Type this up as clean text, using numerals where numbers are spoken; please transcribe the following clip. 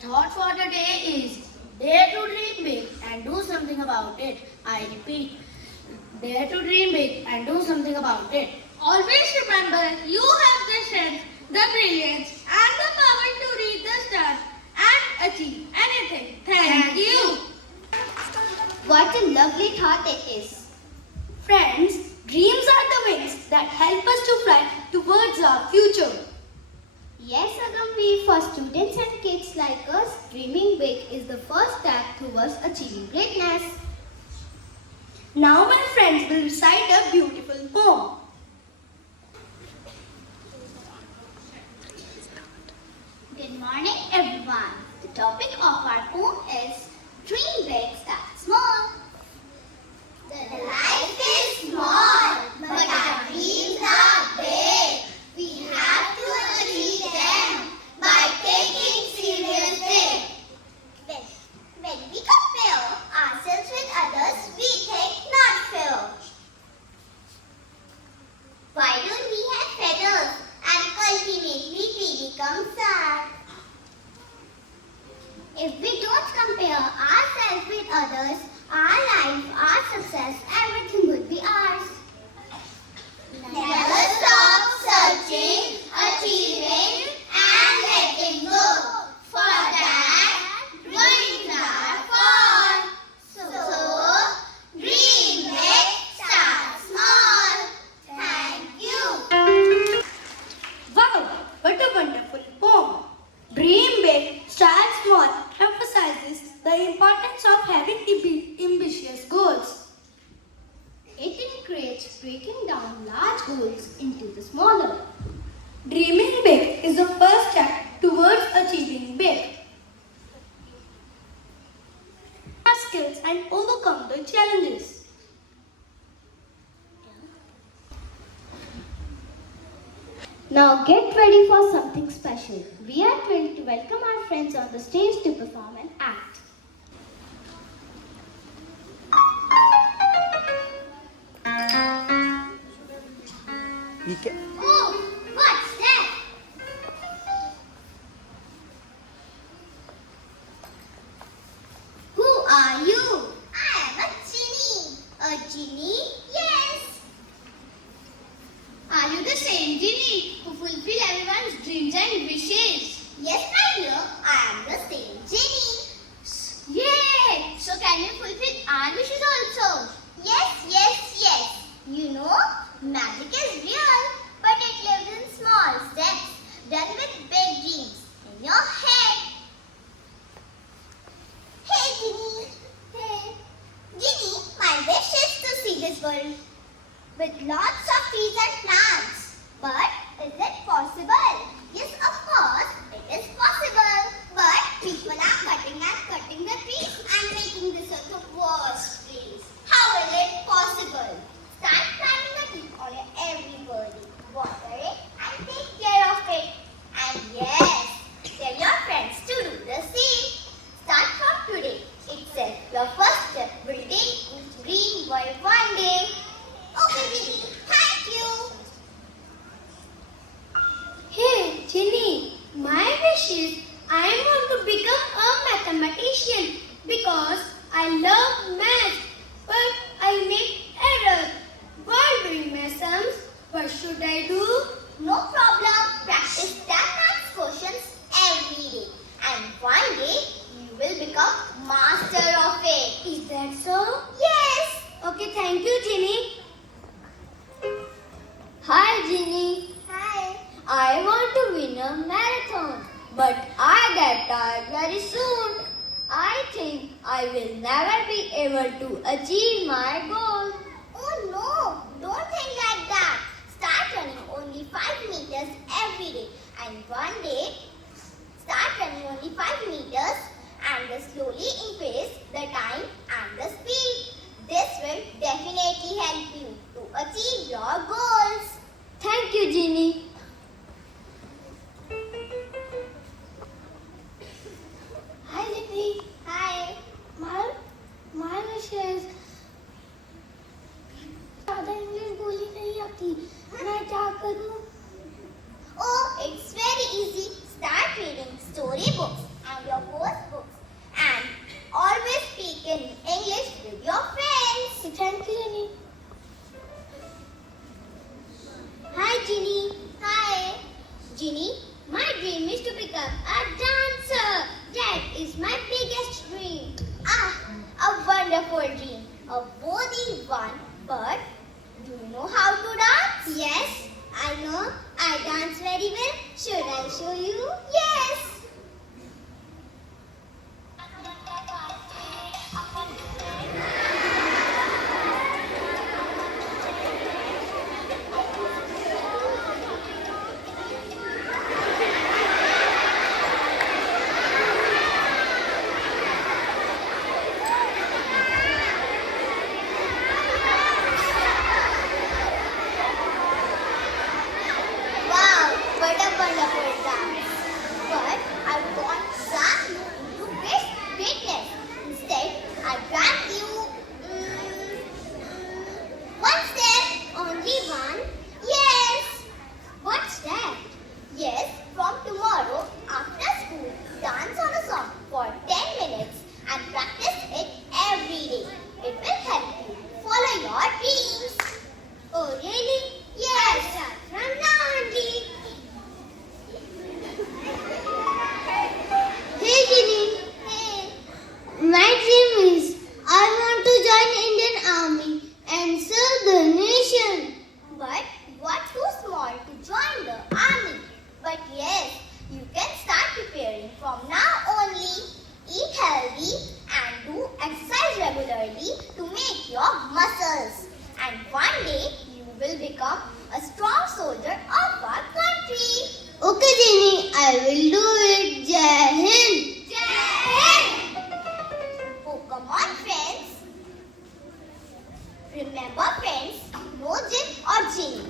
thought for the day is dare to dream big and do something about it. I repeat, dare to dream big and do something about it. Always remember, you have the strength, the brilliance, and the power to reach the stars and achieve anything. Thank you. What a lovely thought it is. Friends, dreams are the wings that help us to fly towards our future. Yes, Agamveer, for students and kids like us, dreaming big is the first step towards achieving greatness. Now my friends will recite a beautiful poem. Good morning, everyone. The topic of our poem is Dream Big, Start Small. The life is small, but our dreams are big. We have to achieve them by taking seriously. When we compare ourselves with others, we think not fair. Why don't we have feathers and ultimately we become sad? If we don't compare ourselves with others, our life, our success, everything would be ours. Never stop searching, achieving, and letting go. For that, dreams are fun. So, dream big, start small. Thank you. Wow, what a wonderful poem. Dream big, start small emphasizes the importance of having ambitious goals. It encourages breaking down large goals into the smaller. Dreaming big is the first step towards achieving big. Our skills and overcome the challenges. Now get ready for something special. We are thrilled to welcome our friends on the stage to perform an act. Oh, what's that? Who are you? I am a genie. A genie? Yes. Are you the same genie who fulfill everyone's dreams and wishes? Yes, my dear, I am the same genie. Yay! So can you fulfill our wishes also? Yes, yes, yes. You know, magic is real, but it lives in small steps, done with big dreams in your head. Hey, Ginny. Hey. Ginny, my wish is to see this world with lots of trees and plants. But is it possible? Yes, of course, it is possible. But people are cutting and cutting the trees and making this a worse place. How is it possible? Start planting a tree on your every birthday. Water it and take care of it. And yes, tell your friends to do the same. Start from today itself. Your first step will take you to green world one day. Okay, Didi. Thank you. Hey, Jenny, my wish is I want to become a mathematician because I love math, but I make errors while doing my sums. What should I do? No problem. Practice 10 maths questions every day. And one day you will become master of it. Is that so? Yes. Okay, thank you, Jenny. Hi, Ginny. Hi. I want to win a marathon, but I get tired very soon. I think I will never be able to achieve my goal. Oh no, don't think like that. Start running only 5 meters every day, and one day start running only 5 meters and then slowly increase the time and the speed. This will definitely help you to achieve your goals. Thank you, Ginny. Hi, Jenny. Hi. My wish is ज़्यादा English बोली नहीं आती मैं क्या करूं? Oh, it's very easy. Start reading storybooks and your From now only, eat healthy and do exercise regularly to make your muscles. And one day, you will become a strong soldier of our country. Okay, Jenny, I will do it. Jai Hind. Jai Hind! Oh, come on, friends. Remember, friends, no Jin or Jenny.